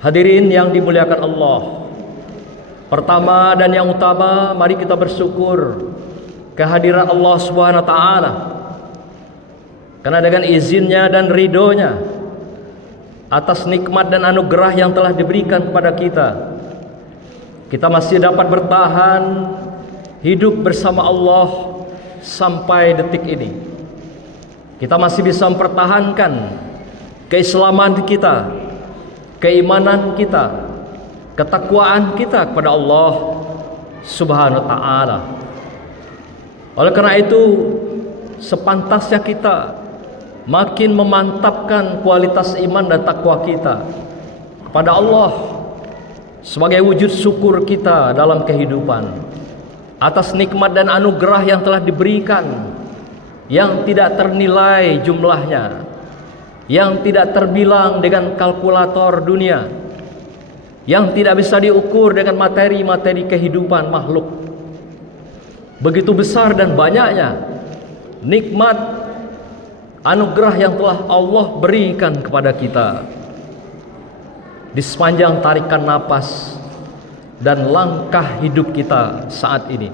Hadirin yang dimuliakan Allah, pertama dan yang utama, mari kita bersyukur kehadiran Allah Subhanahu wa taala. Karena dengan izinnya dan ridhonya atas nikmat dan anugerah yang telah diberikan kepada kita masih dapat bertahan hidup bersama Allah sampai detik ini. Kita masih bisa mempertahankan keislaman kita, keimanan kita, ketakwaan kita kepada Allah Subhanahu wa taala. Oleh karena itu, sepantasnya kita makin memantapkan kualitas iman dan takwa kita kepada Allah sebagai wujud syukur kita dalam kehidupan atas nikmat dan anugerah yang telah diberikan, yang tidak ternilai jumlahnya, yang tidak terbilang dengan kalkulator dunia, yang tidak bisa diukur dengan materi-materi kehidupan makhluk. Begitu besar dan banyaknya nikmat anugerah yang telah Allah berikan kepada kita di sepanjang tarikan napas dan langkah hidup kita saat ini.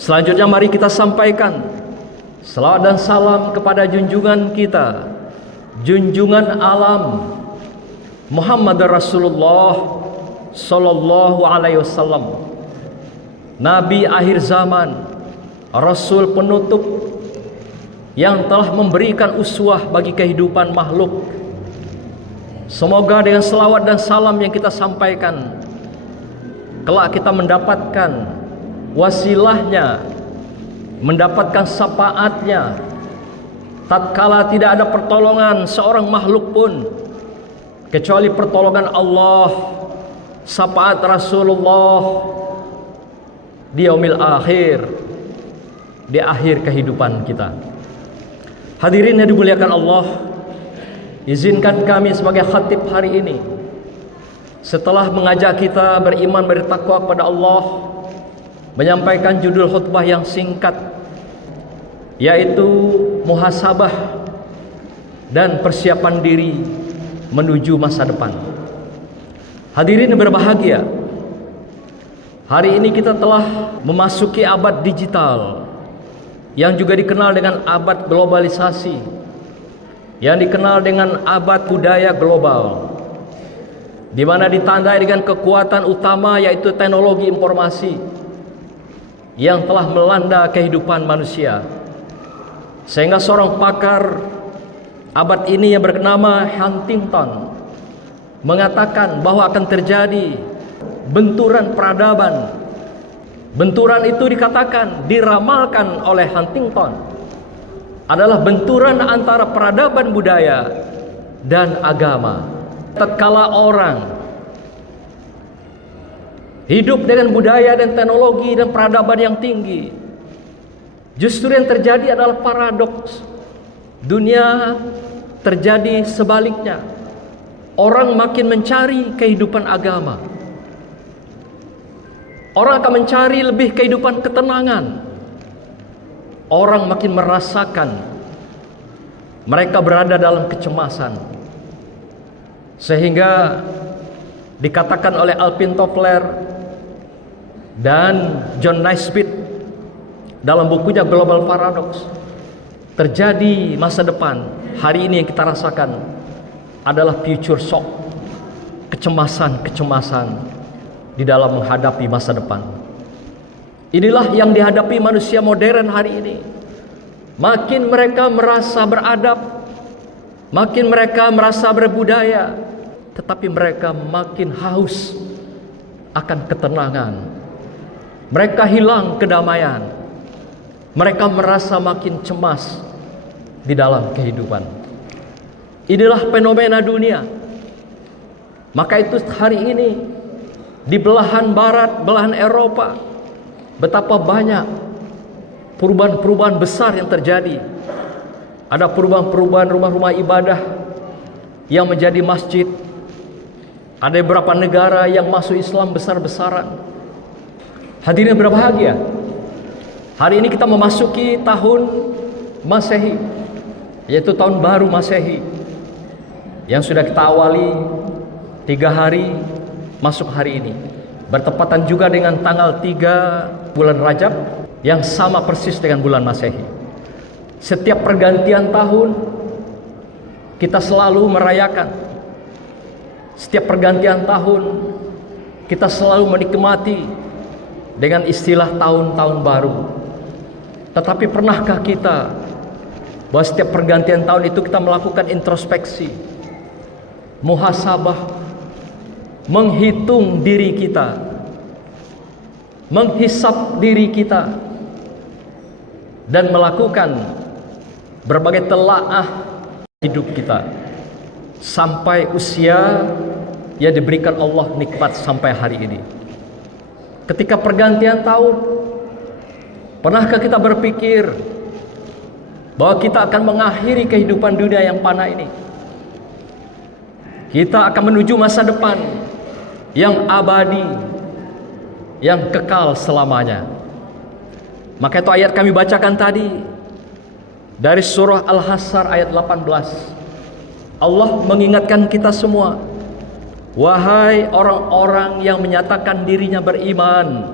Selanjutnya mari kita sampaikan selawat dan salam kepada junjungan kita, junjungan alam, Muhammad Rasulullah sallallahu alaihi wasallam, Nabi akhir zaman, Rasul penutup yang telah memberikan uswah bagi kehidupan makhluk. Semoga dengan selawat dan salam yang kita sampaikan, kelak kita mendapatkan wasilahnya, mendapatkan syafaatnya tatkala tidak ada pertolongan seorang makhluk pun kecuali pertolongan Allah, syafaat Rasulullah di yaumil akhir, di akhir kehidupan kita. Hadirin yang dimuliakan Allah, izinkan kami sebagai khatib hari ini, setelah mengajak kita beriman bertakwa kepada Allah, menyampaikan judul khutbah yang singkat, yaitu muhasabah dan persiapan diri menuju masa depan. Hadirin yang berbahagia, hari ini kita telah memasuki abad digital yang juga dikenal dengan abad globalisasi, yang dikenal dengan abad budaya global, di mana ditandai dengan kekuatan utama yaitu teknologi informasi yang telah melanda kehidupan manusia. Sehingga seorang pakar abad ini yang bernama Huntington mengatakan bahwa akan terjadi benturan peradaban. Benturan itu dikatakan, diramalkan oleh Huntington, adalah benturan antara peradaban budaya dan agama. Tatkala orang hidup dengan budaya dan teknologi dan peradaban yang tinggi, justru yang terjadi adalah paradoks. Dunia terjadi sebaliknya. Orang makin mencari kehidupan agama. Orang akan mencari lebih kehidupan ketenangan. Orang makin merasakan mereka berada dalam kecemasan. Sehingga dikatakan oleh Alvin Toffler dan John Naisbitt dalam bukunya Global Paradox, terjadi masa depan hari ini yang kita rasakan adalah future shock, kecemasan di dalam menghadapi masa depan. Inilah yang dihadapi manusia modern hari ini. Makin mereka merasa beradab, makin mereka merasa berbudaya, tetapi mereka makin haus akan ketenangan. Mereka hilang kedamaian. Mereka merasa makin cemas di dalam kehidupan. Inilah fenomena dunia. Maka itu hari ini di belahan barat, belahan Eropa, betapa banyak perubahan-perubahan besar yang terjadi. Ada perubahan-perubahan rumah-rumah ibadah yang menjadi masjid. Ada beberapa negara yang masuk Islam besar-besaran. Hadirin berbahagia, hari ini kita memasuki tahun Masehi, yaitu tahun baru Masehi, yang sudah kita awali 3 hari masuk hari ini, bertepatan juga dengan tanggal 3 bulan Rajab yang sama persis dengan bulan Masehi. Setiap pergantian tahun kita selalu merayakan. Setiap pergantian tahun kita selalu menikmati dengan istilah tahun-tahun baru. Tetapi pernahkah kita bahwa setiap pergantian tahun itu kita melakukan introspeksi, muhasabah, menghitung diri kita, menghisap diri kita, dan melakukan berbagai telaah hidup kita sampai usia yang diberikan Allah nikmat sampai hari ini. Ketika pergantian tahun, pernahkah kita berpikir bahwa kita akan mengakhiri kehidupan dunia yang fana ini? Kita akan menuju masa depan yang abadi, yang kekal selamanya. Maka itu ayat kami bacakan tadi dari surah Al-Hasyr ayat 18. Allah mengingatkan kita semua, wahai orang-orang yang menyatakan dirinya beriman,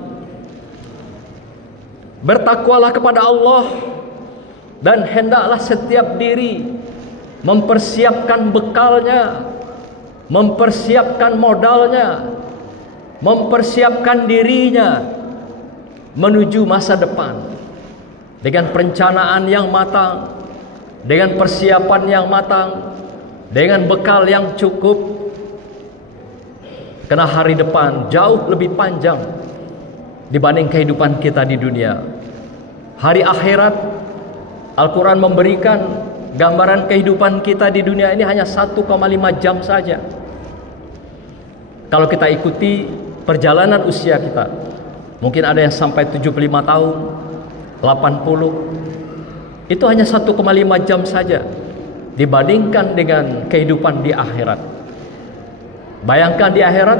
bertakwalah kepada Allah, dan hendaklah setiap diri mempersiapkan bekalnya, mempersiapkan modalnya, mempersiapkan dirinya menuju masa depan dengan perencanaan yang matang, dengan persiapan yang matang, dengan bekal yang cukup. Karena hari depan jauh lebih panjang dibanding kehidupan kita di dunia. Hari akhirat, Al-Quran memberikan gambaran kehidupan kita di dunia ini hanya 1,5 jam saja. Kalau kita ikuti perjalanan usia kita, mungkin ada yang sampai 75 tahun, 80. Itu hanya 1,5 jam saja dibandingkan dengan kehidupan di akhirat. Bayangkan di akhirat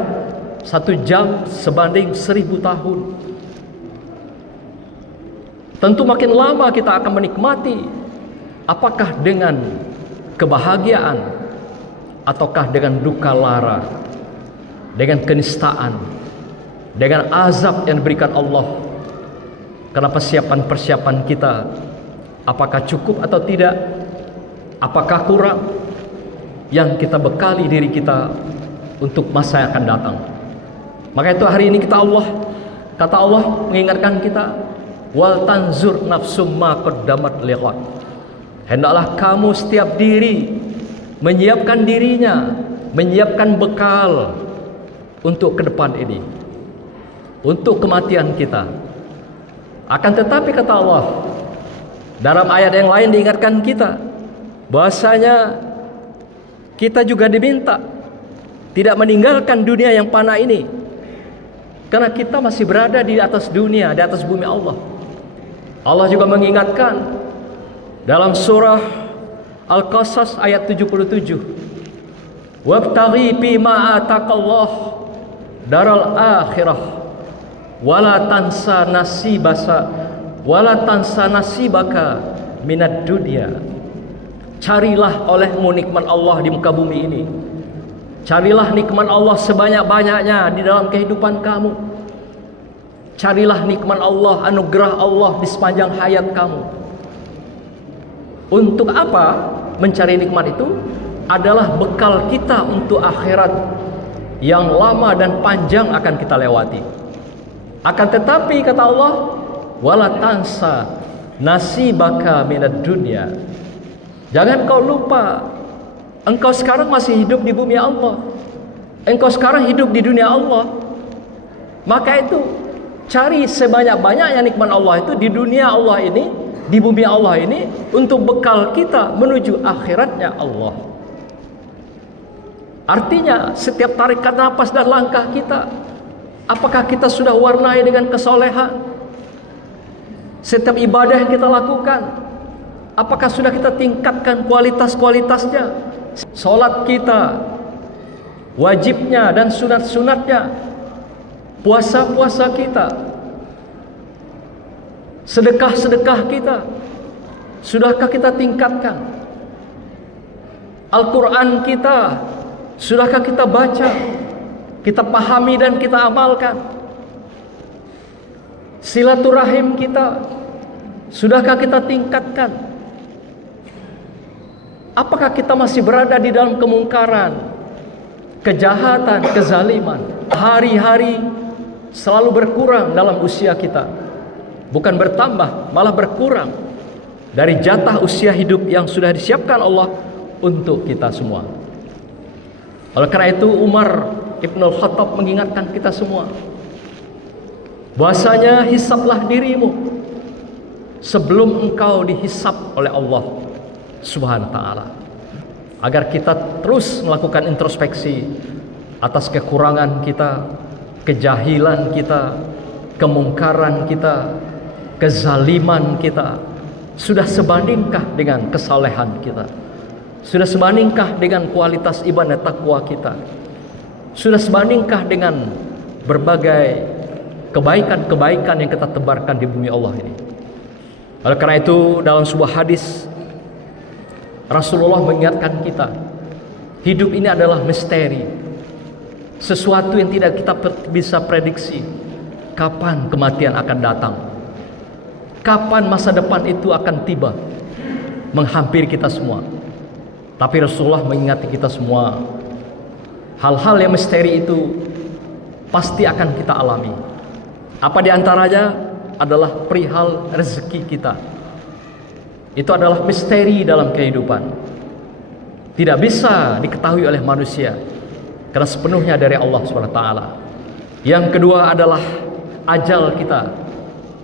1 jam sebanding 1000 tahun. Tentu makin lama kita akan menikmati, apakah dengan kebahagiaan ataukah dengan duka lara, dengan kenistaan, dengan azab yang diberikan Allah. Karena persiapan-persiapan kita, apakah cukup atau tidak, apakah kurang, yang kita bekali diri kita untuk masa yang akan datang. Maka itu hari ini kata Allah mengingatkan kita, wal tanzur nafsum ma qaddamat liqad. Hendaklah kamu setiap diri menyiapkan dirinya, menyiapkan bekal untuk ke depan ini, untuk kematian kita. Akan tetapi kata Allah dalam ayat yang lain diingatkan kita bahwasanya kita juga diminta tidak meninggalkan dunia yang fana ini, karena kita masih berada di atas dunia, di atas bumi Allah. Allah juga mengingatkan dalam surah Al-Qasas ayat 77, wabtaghi fima ataqallah daral akhirah wala tansa nasibaka minad dunya. Carilah olehmu nikmat Allah di muka bumi ini. Carilah nikmat Allah sebanyak-banyaknya di dalam kehidupan kamu. Carilah nikmat Allah, anugerah Allah di sepanjang hayat kamu. Untuk apa mencari nikmat itu? Adalah bekal kita untuk akhirat yang lama dan panjang akan kita lewati. Akan tetapi kata Allah, wala tansa nasibaka minad dunya. Jangan kau lupa, engkau sekarang masih hidup di bumi Allah. Engkau sekarang hidup di dunia Allah. Maka itu cari sebanyak-banyaknya nikmat Allah itu di dunia Allah ini, di bumi Allah ini, untuk bekal kita menuju akhiratnya Allah. Artinya setiap tarikan napas dan langkah kita, apakah kita sudah warnai dengan kesolehan? Setiap ibadah yang kita lakukan, apakah sudah kita tingkatkan kualitas-kualitasnya? Salat kita, wajibnya dan sunat-sunatnya, puasa-puasa kita, sedekah-sedekah kita, sudahkah kita tingkatkan? Al-Quran kita, Sudahkah kita baca, kita pahami dan kita amalkan? Silaturahim kita, sudahkah kita tingkatkan? Apakah kita masih berada di dalam kemungkaran, kejahatan, kezaliman? Hari-hari selalu berkurang dalam usia kita, bukan bertambah, malah berkurang dari jatah usia hidup yang sudah disiapkan Allah untuk kita semua. Oleh karena itu Umar Ibnul Khattab mengingatkan kita semua, bahwasanya hisablah dirimu sebelum engkau dihisab oleh Allah Subhanahu wa taala, agar kita terus melakukan introspeksi atas kekurangan kita, kejahilan kita, kemungkaran kita, kezaliman kita. Sudah sebandingkah dengan kesalehan kita? Sudah sebandingkah dengan kualitas ibadah takwa kita? Sudah sebandingkah dengan berbagai kebaikan-kebaikan yang kita tebarkan di bumi Allah ini? Oleh karena itu dalam sebuah hadis Rasulullah mengingatkan kita, hidup ini adalah misteri, sesuatu yang tidak kita bisa prediksi. Kapan kematian akan datang? Kapan masa depan itu akan tiba menghampiri kita semua? Tapi Rasulullah mengingati kita semua, hal-hal yang misteri itu pasti akan kita alami. Apa diantaranya adalah perihal rezeki kita. Itu adalah misteri dalam kehidupan, tidak bisa diketahui oleh manusia karena sepenuhnya dari Allah SWT. Yang kedua adalah ajal kita,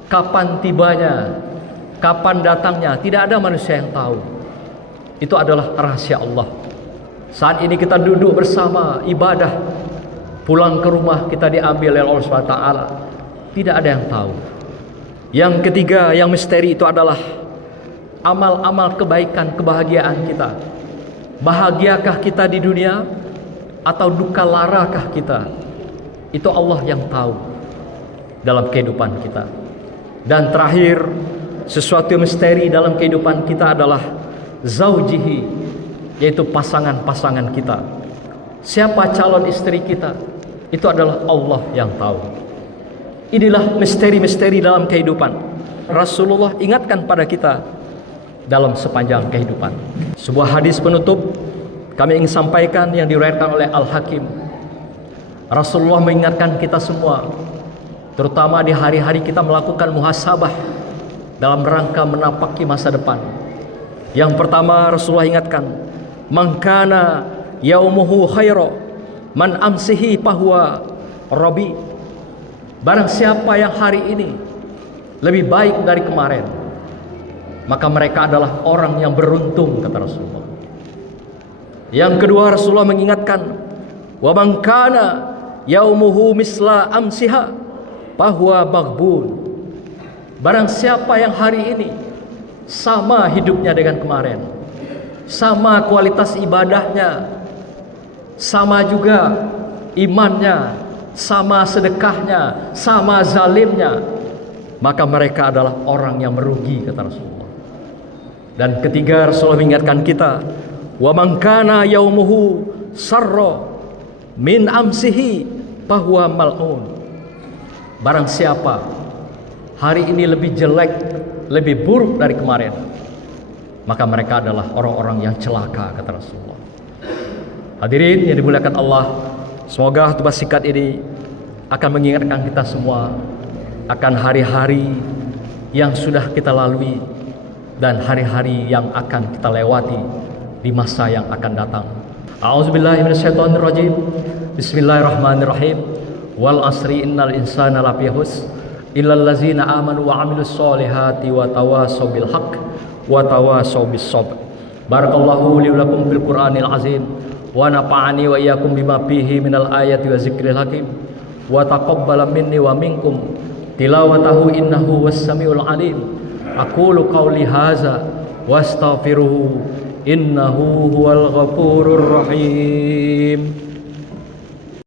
kapan tibanya, kapan datangnya, tidak ada manusia yang tahu. Itu adalah rahasia Allah. Saat ini kita duduk bersama ibadah, pulang ke rumah kita diambil oleh Allah SWT, tidak ada yang tahu. Yang ketiga yang misteri itu adalah amal-amal kebaikan, kebahagiaan kita. Bahagiakah kita di dunia atau duka larakah kita? Itu Allah yang tahu dalam kehidupan kita. Dan terakhir, sesuatu yang misteri dalam kehidupan kita adalah zaujihi, yaitu pasangan-pasangan kita. Siapa calon istri kita? Itu adalah Allah yang tahu. Inilah misteri-misteri dalam kehidupan. Rasulullah ingatkan pada kita dalam sepanjang kehidupan. Sebuah hadis penutup kami ingin sampaikan yang diriwayatkan oleh Al-Hakim. Rasulullah mengingatkan kita semua, terutama di hari-hari kita melakukan muhasabah dalam rangka menapaki masa depan. Yang pertama Rasulullah ingatkan, man kana yaumuhu khaira man amsihi fahuwa rabi. Barang siapa yang hari ini lebih baik dari kemarin, maka mereka adalah orang yang beruntung, kata Rasulullah. Yang kedua Rasulullah mengingatkan, wa man kana yaumuhu misla amsiha fahuwa maghbun. Barang siapa yang hari ini sama hidupnya dengan kemarin, sama kualitas ibadahnya, sama juga imannya, sama sedekahnya, sama zalimnya, maka mereka adalah orang yang merugi, kata Rasulullah. Dan ketiga Rasulullah mengingatkan kita, wa man kana yaumuhu sarra min amsihi fahuwa mal'un. Barang siapa hari ini lebih jelek, lebih buruk dari kemarin, maka mereka adalah orang-orang yang celaka, kata Rasulullah. Hadirin yang dimuliakan Allah, semoga khutbah singkat ini akan mengingatkan kita semua akan hari-hari yang sudah kita lalui dan hari-hari yang akan kita lewati di masa yang akan datang. A'udzubillahi minasyaitonirrajim. Bismillahirrahmanirrahim. Wal asri innal insana lafi khusr illal ladzina amanu wa amilus solihati wa tawasaw bil haqq wa tawasaw bis sabr. Barakallahu li wa lakum fil Qur'anil azim wa nafa'ani wa iyyakum bima fihi minal ayati wa zikril hakim wa taqabbala minni wa minkum tilawatahu innahu was-sami'ul alim. Aqulu qawli hadza wastaghfiruhu innahu huwal ghafurur rahim.